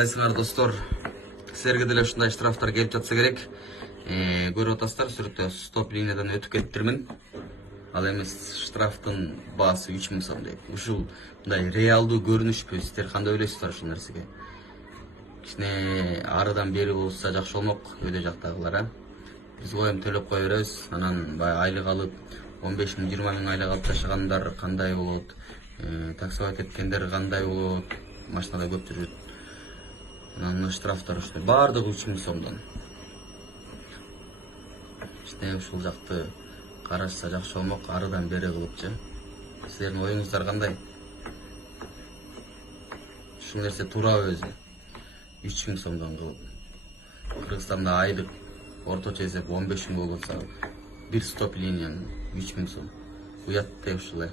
Кандайсыңар достор? Силерге деле ушундай штрафтар келип жатса керек. Көрүп атасыздар, сүрөттө стоп линиядан өтүп кетиптирмин. Ал эмес штрафтын баасы 3000 сом дейт. Ушул мындай реалдуу көрүнүшпү? Силер кандай ойлойсуздар ушул нерсеге? Кичине арыдан бери болса жакшы болмок, өйдө жактагылар, Биз коем төлөп кое беребиз, анан баягы айлык алып 15 000, 20 000 айлык алып жашагандар кандай болот? Таксовать эткендер кандай болот? Машинада көп жүрүп. Анан штрафтар ушул баардыгы 3000 сомдон. Кичине ушул жакты карашса жакшы болмок, арыдан бери кылыпчы. Силердин оюңуздар кандай? Ушул нерсе туурабы өзү? 3000 сомдон кылып. Кыргызстанда айлык орточо эсеп 15 000 болуп атса, бир стоп линиянын 3000 сом. Уят ушулай.